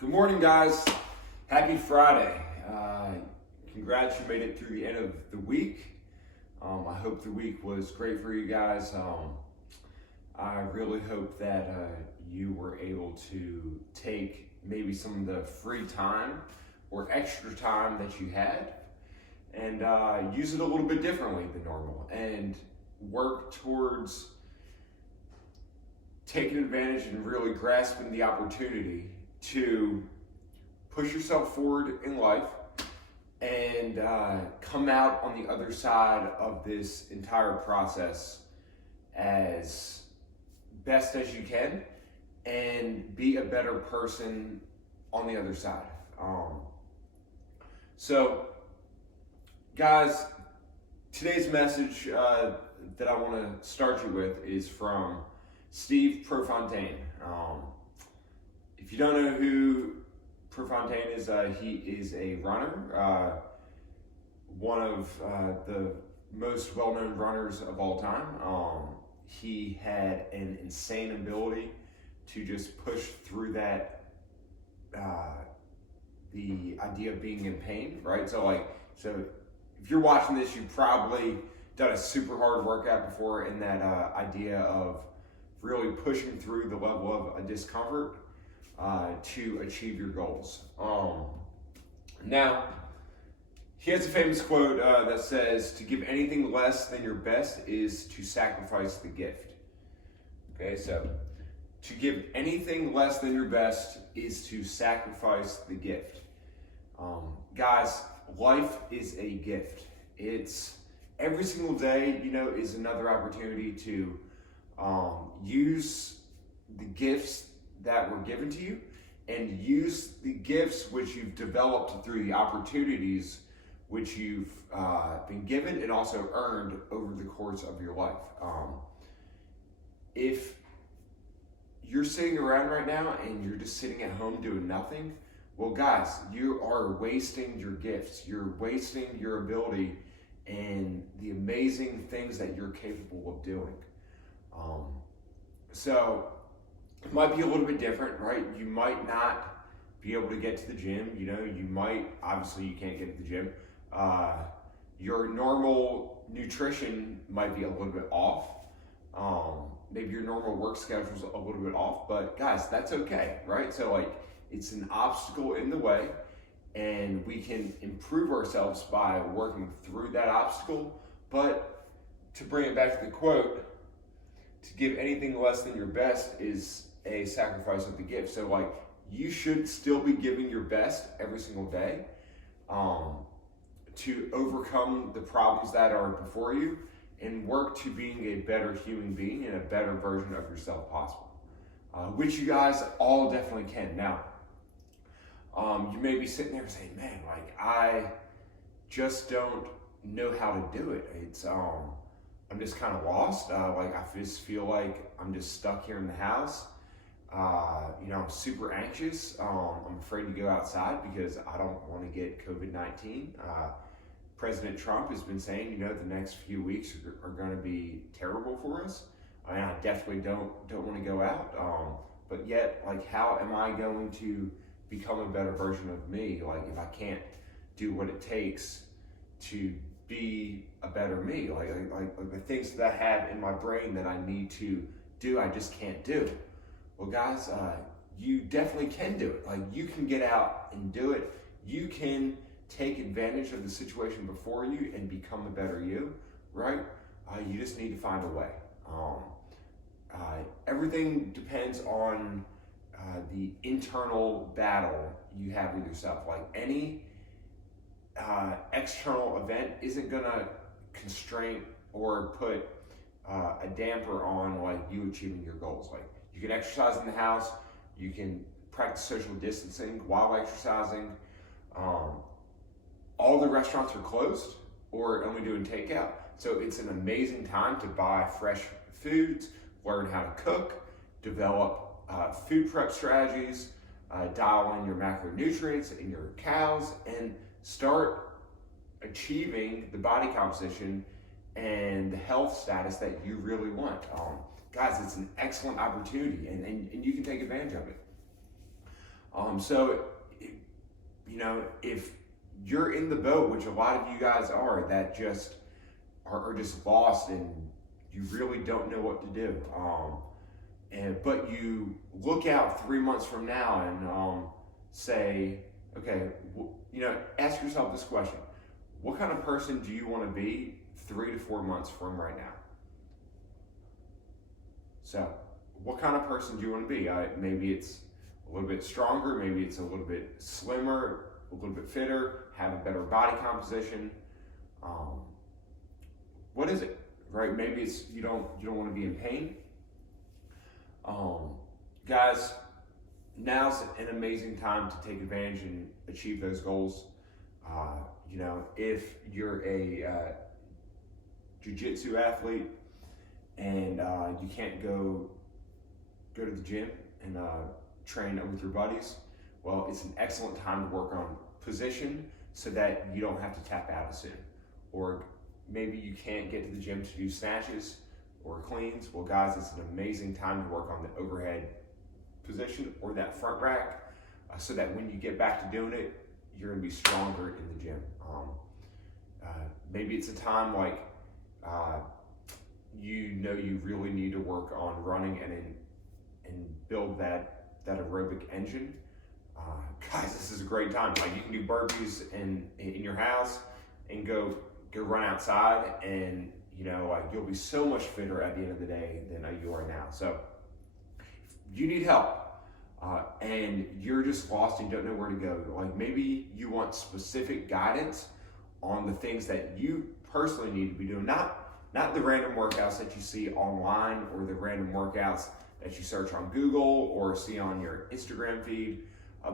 Good morning, guys. Happy Friday. Congrats, you made it through the end of the week. I hope the week was great for you guys. I really hope that you were able to take maybe some of the free time or extra time that you had and use it a little bit differently than normal and work towards taking advantage and really grasping the opportunity to push yourself forward in life and come out on the other side of this entire process as best as you can and be a better person on the other side. So guys, today's message that I want to start you with is from Steve Prefontaine. If you don't know who Prefontaine is, he is a runner, one of the most well-known runners of all time. He had an insane ability to just push through that, the idea of being in pain, right? So if you're watching this, you've probably done a super hard workout before, in that idea of really pushing through the level of a discomfort to achieve your goals. Now, he has a famous quote that says, "To give anything less than your best is to sacrifice the gift." Okay, so to give anything less than your best is to sacrifice the gift. Guys, life is a gift. It's every single day, is another opportunity to use the gifts that were given to you and use the gifts which you've developed through the opportunities which you've been given and also earned over the course of your life. If you're sitting around right now and you're just sitting at home doing nothing, well, guys, you are wasting your gifts. You're wasting your ability and the amazing things that you're capable of doing. So it might be a little bit different, right? You might not be able to get to the gym. You might, obviously you can't get to the gym. Your normal nutrition might be a little bit off. Maybe your normal work schedule's a little bit off, but guys, that's okay, right? So it's an obstacle in the way, and we can improve ourselves by working through that obstacle. But to bring it back to the quote, to give anything less than your best is a sacrifice of the gift. So you should still be giving your best every single day to overcome the problems that are before you and work to being a better human being and a better version of yourself possible, which you guys all definitely can. Now, you may be sitting there saying, man, I just don't know how to do it. It's I'm just kind of lost. I just feel like I'm just stuck here in the house. I'm super anxious. I'm afraid to go outside because I don't want to get COVID-19. President Trump has been saying, the next few weeks are going to be terrible for us. And I definitely don't want to go out. But yet, how am I going to become a better version of me? If I can't do what it takes to be a better me, the things that I have in my brain that I need to do, I just can't do. Well, guys, you definitely can do it. You can get out and do it. You can take advantage of the situation before you and become a better you, right? You just need to find a way. Everything depends on the internal battle you have with yourself. Any external event isn't gonna constrain or put a damper on you achieving your goals. You can exercise in the house, you can practice social distancing while exercising. All the restaurants are closed or only doing takeout, so it's an amazing time to buy fresh foods, learn how to cook, develop food prep strategies, dial in your macronutrients in your cows, and start achieving the body composition and the health status that you really want. Guys, it's an excellent opportunity and you can take advantage of it. So, if you're in the boat, which a lot of you guys are, that just are just lost and you really don't know what to do. But you look out 3 months from now and say, okay, ask yourself this question: what kind of person do you want to be 3 to 4 months from right now? So, what kind of person do you want to be? Maybe it's a little bit stronger, maybe it's a little bit slimmer, a little bit fitter, have a better body composition. What is it, right? Maybe it's you don't want to be in pain. Guys, now's an amazing time to take advantage and achieve those goals. If you're a jiu-jitsu athlete and you can't go to the gym and train with your buddies, well, it's an excellent time to work on position so that you don't have to tap out as soon. Or maybe you can't get to the gym to do snatches or cleans. Well, guys, it's an amazing time to work on the overhead position or that front rack so that when you get back to doing it, you're going to be stronger in the gym. Maybe it's a time like you really need to work on running and build that aerobic engine. Guys, this is a great time. Like, you can do burpees in your house and go run outside, and you'll be so much fitter at the end of the day than you are now. So if you need help and you're just lost and don't know where to go, like maybe you want specific guidance on the things that you personally need to be doing, not the random workouts that you see online or the random workouts that you search on Google or see on your Instagram feed,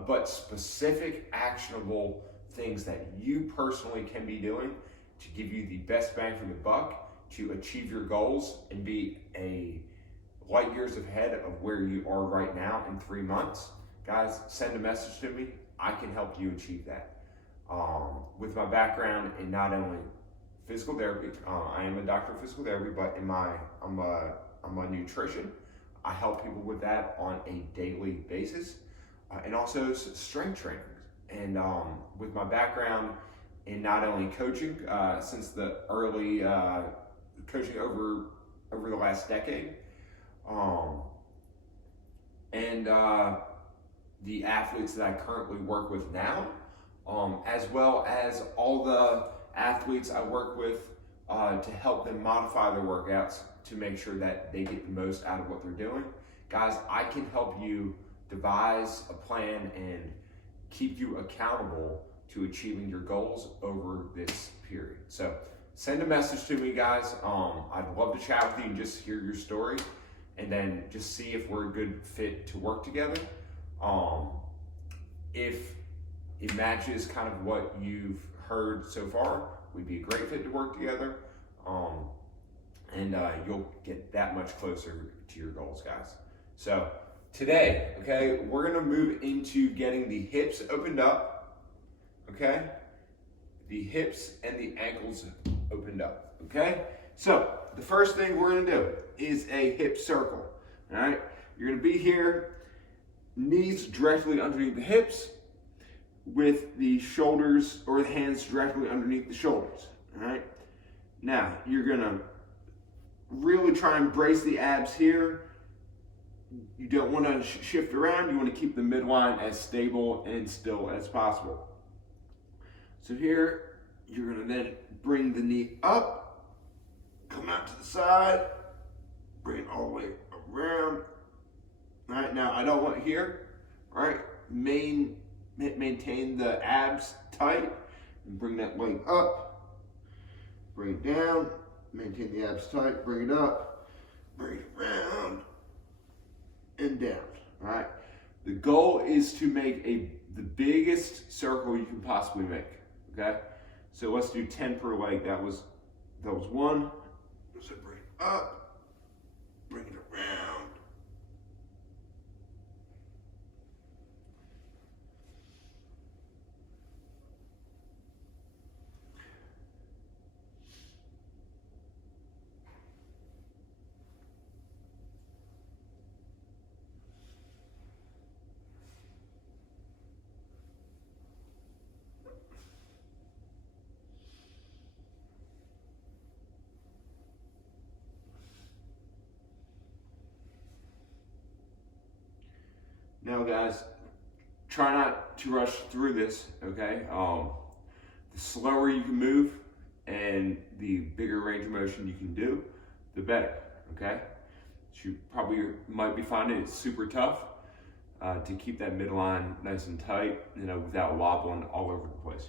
but specific actionable things that you personally can be doing to give you the best bang for the buck, to achieve your goals and be a light years ahead of where you are right now in 3 months. Guys, send a message to me. I can help you achieve that. With my background in not only physical therapy, I am a doctor of physical therapy, but I'm a nutrition. I help people with that on a daily basis, and also strength training. And with my background in not only coaching since the early coaching over the last decade, and the athletes that I currently work with now, as well as all the athletes I work with to help them modify their workouts to make sure that they get the most out of what they're doing. Guys, I can help you devise a plan and keep you accountable to achieving your goals over this period. So send a message to me, guys. I'd love to chat with you and just hear your story, and then just see if we're a good fit to work together. If it matches kind of what you've heard so far, we'd be a great fit to work together. And you'll get that much closer to your goals, guys. So today, okay, we're gonna move into getting the hips opened up, okay? The hips and the ankles opened up, okay? So the first thing we're gonna do is a hip circle, all right? You're gonna be here, knees directly underneath the hips, with the shoulders or the hands directly underneath the shoulders, all right? Now, you're gonna really try and brace the abs here. You don't wanna shift around. You wanna keep the midline as stable and still as possible. So here, you're gonna then bring the knee up, come out to the side, bring it all the way around. All right, now I don't want here, all right? Maintain the abs tight and bring that leg up, bring it down, maintain the abs tight, bring it up, bring it around and down, all right? The goal is to make the biggest circle you can possibly make, okay? So let's do 10 per leg. That was one. So bring it up, bring it around. Now guys, try not to rush through this, okay? The slower you can move and the bigger range of motion you can do, the better, okay? So you probably might be finding it super tough to keep that midline nice and tight, without wobbling all over the place.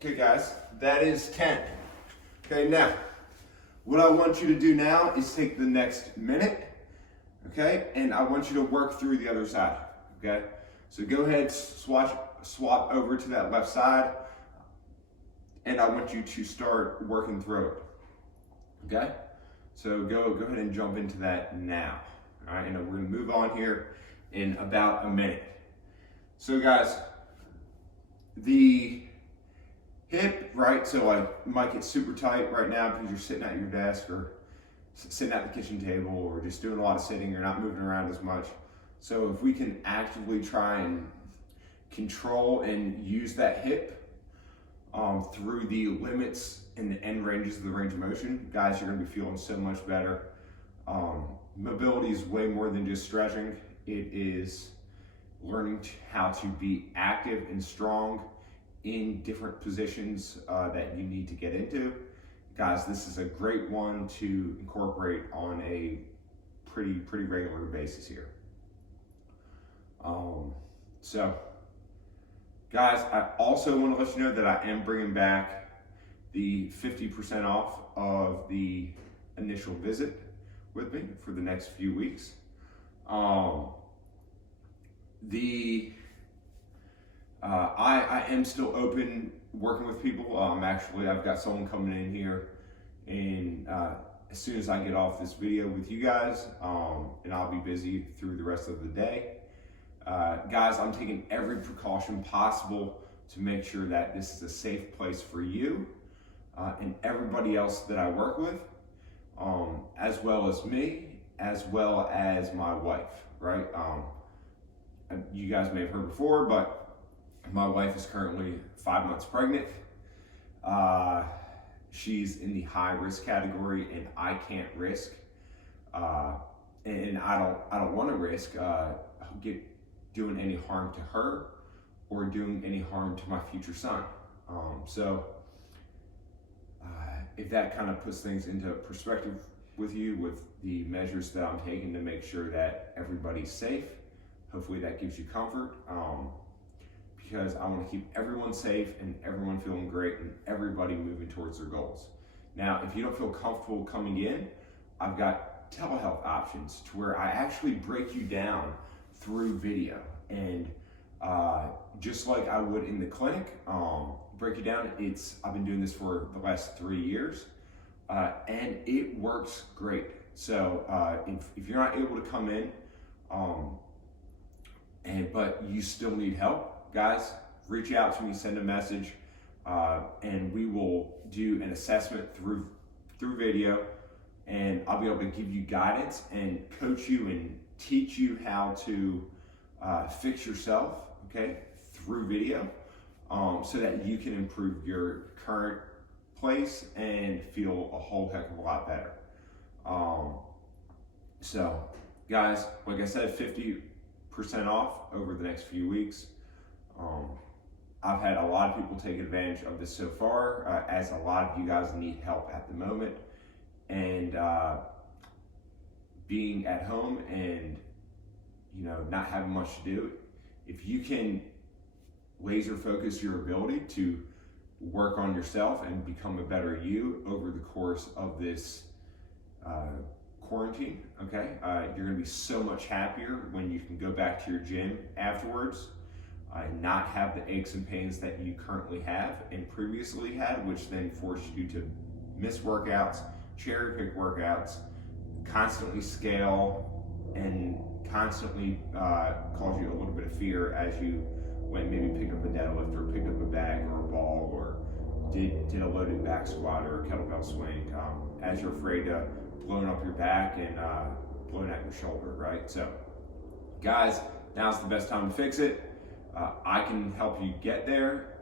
Okay guys, that is 10. Okay, now, what I want you to do now is take the next minute, okay, and I want you to work through the other side, okay? So go ahead, swap over to that left side, and I want you to start working through it, okay? So go ahead and jump into that now, all right? And we're gonna move on here in about a minute. So guys, the hip, right? So like, it might get super tight right now because you're sitting at your desk or sitting at the kitchen table or just doing a lot of sitting, you're not moving around as much. So if we can actively try and control and use that hip through the limits and the end ranges of the range of motion, guys, you're gonna be feeling so much better. Mobility is way more than just stretching. It is learning how to be active and strong in different positions that you need to get into. Guys, this is a great one to incorporate on a pretty regular basis here. So guys, I also want to let you know that I am bringing back the 50% off of the initial visit with me for the next few weeks. I am still open working with people. Actually, I've got someone coming in here, and as soon as I get off this video with you guys, and I'll be busy through the rest of the day. Guys, I'm taking every precaution possible to make sure that this is a safe place for you and everybody else that I work with, as well as me, as well as my wife, right? You guys may have heard before, but my wife is currently 5 months pregnant. She's in the high risk category, and I can't risk, and I don't want to risk doing any harm to her or doing any harm to my future son. If that kind of puts things into perspective with you, with the measures that I'm taking to make sure that everybody's safe, hopefully that gives you comfort. Because I want to keep everyone safe and everyone feeling great and everybody moving towards their goals. Now, if you don't feel comfortable coming in, I've got telehealth options to where I actually break you down through video. And just like I would in the clinic, break you down. I've been doing this for the last 3 years, and it works great. So if you're not able to come in, but you still need help, guys, reach out to me, send a message, and we will do an assessment through video, and I'll be able to give you guidance and coach you and teach you how to fix yourself, okay, through video, so that you can improve your current place and feel a whole heck of a lot better. So, guys, like I said, 50% off over the next few weeks. I've had a lot of people take advantage of this so far, as a lot of you guys need help at the moment. And being at home and, you know, not having much to do, if you can laser focus your ability to work on yourself and become a better you over the course of this quarantine, okay? You're gonna be so much happier when you can go back to your gym afterwards and not have the aches and pains that you currently have and previously had, which then forced you to miss workouts, cherry pick workouts, constantly scale, and constantly cause you a little bit of fear as you went maybe picked up a deadlift or picked up a bag or a ball or did a loaded back squat or a kettlebell swing, as you're afraid to blowing up your back and blowing out your shoulder, right? So guys, now's the best time to fix it. I can help you get there,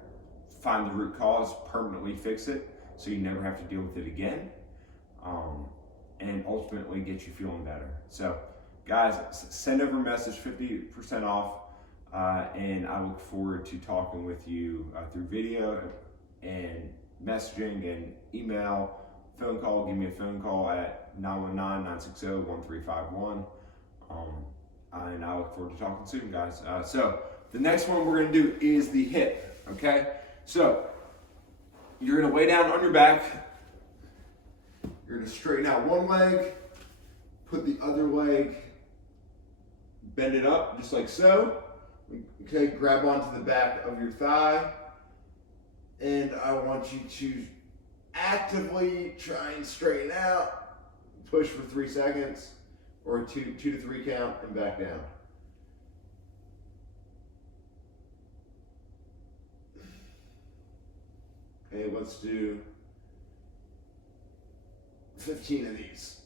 find the root cause, permanently fix it so you never have to deal with it again, and ultimately get you feeling better. So guys, send over a message, 50% off, and I look forward to talking with you through video and messaging and email, phone call. Give me a phone call at 919-960-1351. And I look forward to talking soon, guys. So the next one we're gonna do is the hip, okay? So you're gonna lay down on your back. You're gonna straighten out one leg, put the other leg, bend it up just like so. Okay, grab onto the back of your thigh. And I want you to actively try and straighten out. Push for 3 seconds or a 2 to 3 count and back down. Okay, let's do 15 of these.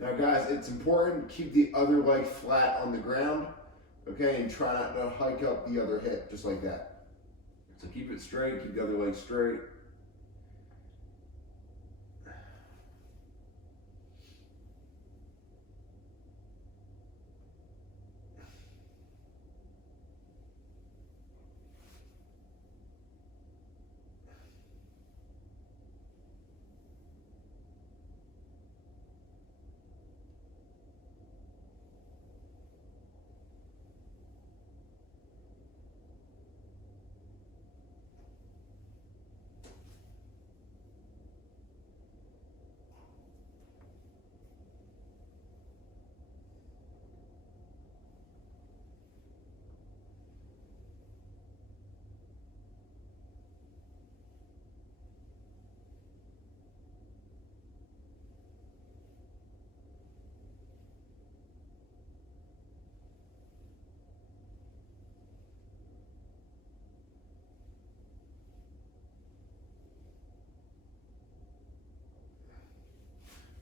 Now guys, it's important to keep the other leg flat on the ground, okay, and try not to hike up the other hip, just like that. So keep it straight, keep the other leg straight.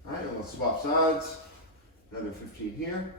All right, and let's swap sides. Another 15 here.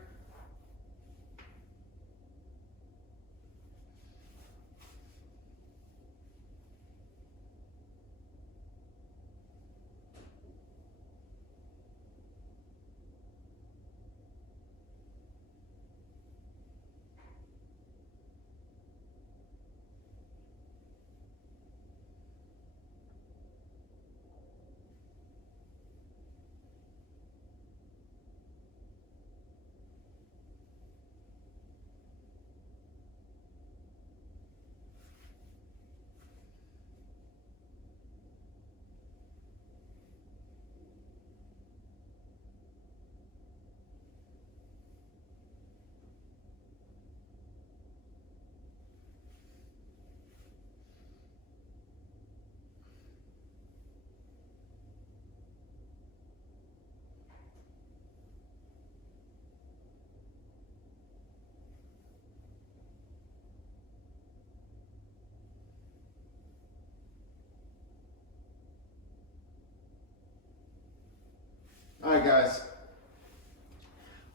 All right, guys.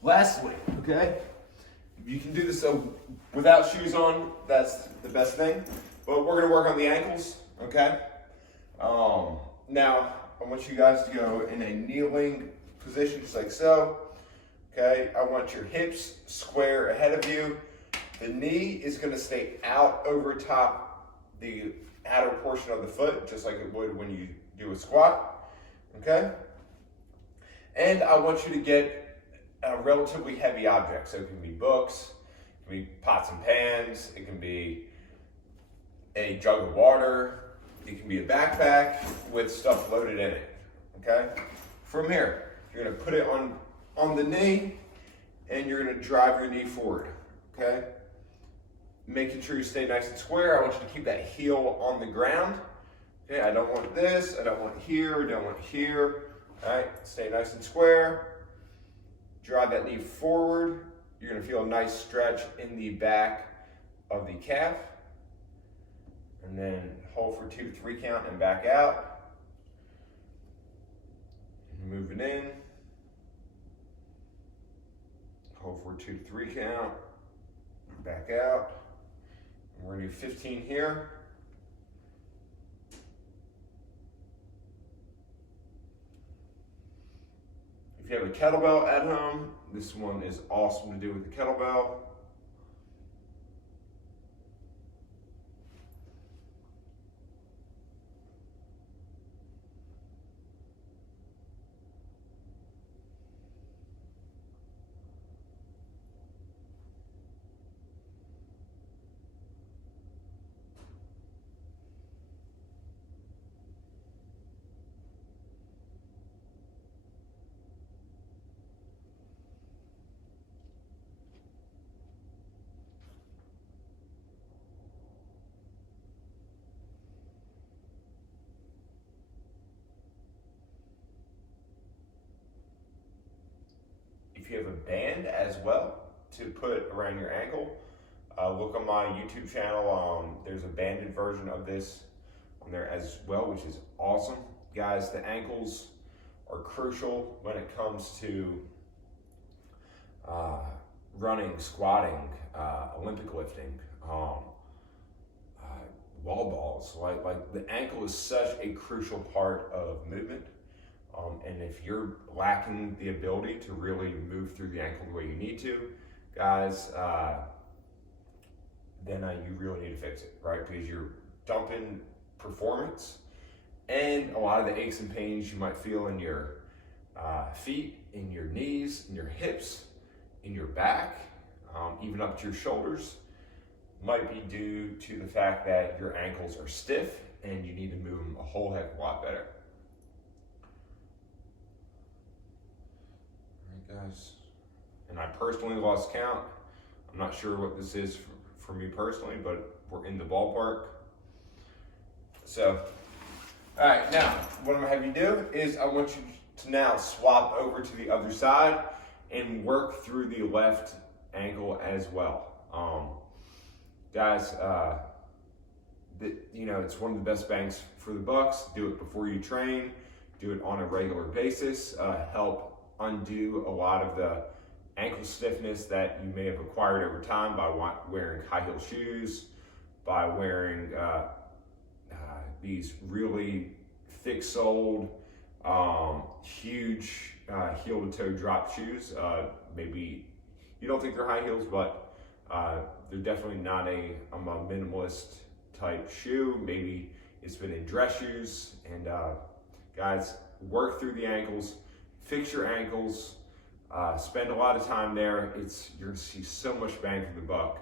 Lastly, okay, you can do this without shoes on. That's the best thing. But we're gonna work on the ankles, okay? Now, I want you guys to go in a kneeling position, just like so. Okay, I want your hips square ahead of you. The knee is gonna stay out over top the outer portion of the foot, just like it would when you do a squat, okay? And I want you to get a relatively heavy object. So it can be books, it can be pots and pans, it can be a jug of water, it can be a backpack with stuff loaded in it, okay? From here, you're gonna put it on the knee and you're gonna drive your knee forward, okay? Making sure you stay nice and square. I want you to keep that heel on the ground. Okay, I don't want this, I don't want here, I don't want here. All right, stay nice and square. Drive that knee forward. You're gonna feel a nice stretch in the back of the calf. And then hold for 2 to 3 count and back out. Move it in. Hold for 2 to 3 count, back out. And we're gonna do 15 here. If you have a kettlebell at home, this one is awesome to do with the kettlebell. If you have a band as well to put around your ankle, look on my YouTube channel. There's a banded version of this on there as well, which is awesome. Guys, the ankles are crucial when it comes to running, squatting, Olympic lifting, wall balls. Like the ankle is such a crucial part of movement. And if you're lacking the ability to really move through the ankle the way you need to, guys, then you really need to fix it, right? Because you're dumping performance and a lot of the aches and pains you might feel in your feet, in your knees, in your hips, in your back, even up to your shoulders, might be due to the fact that your ankles are stiff and you need to move them a whole heck of a lot better. Guys, and I personally lost count. I'm not sure what this is for me personally, but we're in the ballpark. So, all right, now what I'm gonna have you do is I want you to now swap over to the other side and work through the left ankle as well. Guys, it's one of the best bangs for the bucks. Do it before you train. Do it on a regular basis. Help undo a lot of the ankle stiffness that you may have acquired over time by wearing high heel shoes, by wearing these really thick-soled, huge heel-to-toe drop shoes. Maybe you don't think they're high heels, but they're definitely not a minimalist type shoe. Maybe it's been in dress shoes. And guys, work through the ankles. Fix your ankles, spend a lot of time there. You're gonna see so much bang for the buck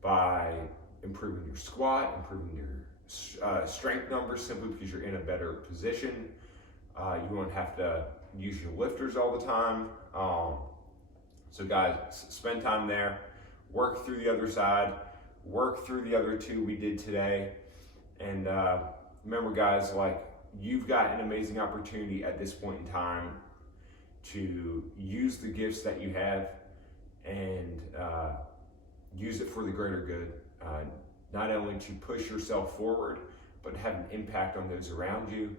by improving your squat, improving your strength numbers simply because you're in a better position. You won't have to use your lifters all the time. So guys, spend time there, work through the other side, work through the other two we did today. And remember guys, you've got an amazing opportunity at this point in time to use the gifts that you have and use it for the greater good. Not only to push yourself forward, but have an impact on those around you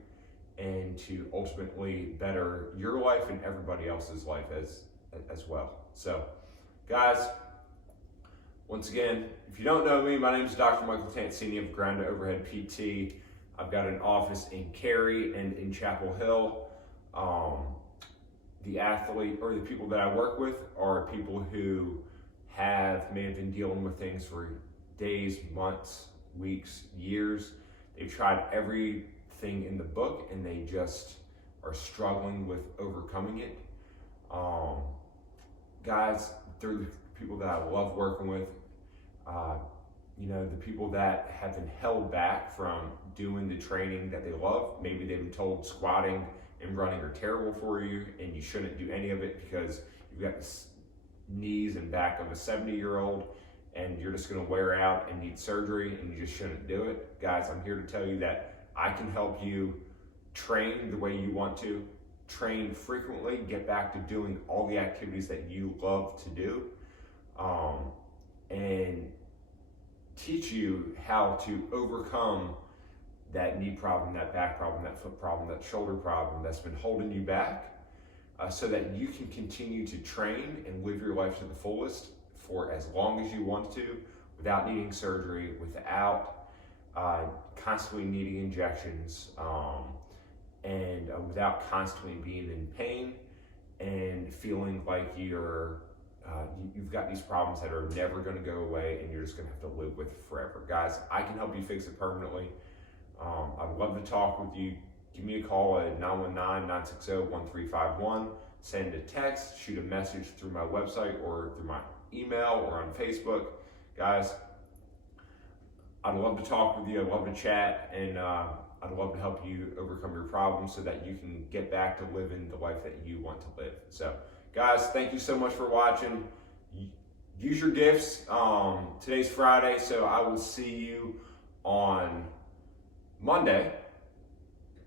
and to ultimately better your life and everybody else's life as well. So guys, once again, if you don't know me, my name is Dr. Michael Tancini of Ground to Overhead PT. I've got an office in Cary and in Chapel Hill. The athlete or the people that I work with are people who may have been dealing with things for days, months, weeks, years. They've tried everything in the book and they just are struggling with overcoming it. Guys, they're the people that I love working with. The people that have been held back from doing the training that they love. Maybe they've been told squatting and running are terrible for you and you shouldn't do any of it because you've got the knees and back of a 70-year-old and you're just going to wear out and need surgery and you just shouldn't do it. Guys, I'm here to tell you that I can help you train the way you want to, train frequently, get back to doing all the activities that you love to do, and teach you how to overcome that knee problem, that back problem, that foot problem, that shoulder problem that's been holding you back, so that you can continue to train and live your life to the fullest for as long as you want to, without needing surgery, without constantly needing injections, and without constantly being in pain and feeling like you've got these problems that are never going to go away and you're just going to have to live with forever. Guys, I can help you fix it permanently. I'd love to talk with you. Give me a call at 919-960-1351. Send a text, shoot a message through my website or through my email or on Facebook. Guys, I'd love to talk with you. I'd love to chat, and I'd love to help you overcome your problems so that you can get back to living the life that you want to live. So, guys, thank you so much for watching. Use your gifts. Today's Friday, so I will see you on Monday.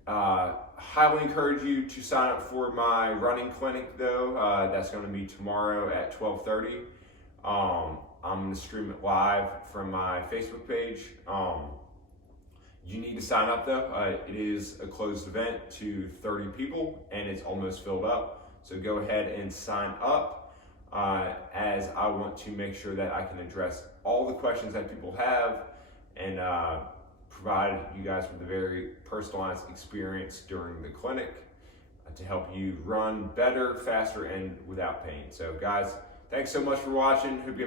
Highly encourage you to sign up for my running clinic, though. That's going to be tomorrow at 12:30. I'm going to stream it live from my Facebook page. You need to sign up, though. It is a closed event to 30 people, and it's almost filled up. So go ahead and sign up, as I want to make sure that I can address all the questions that people have and provide you guys with a very personalized experience during the clinic to help you run better, faster, and without pain. So guys, thanks so much for watching. Hope you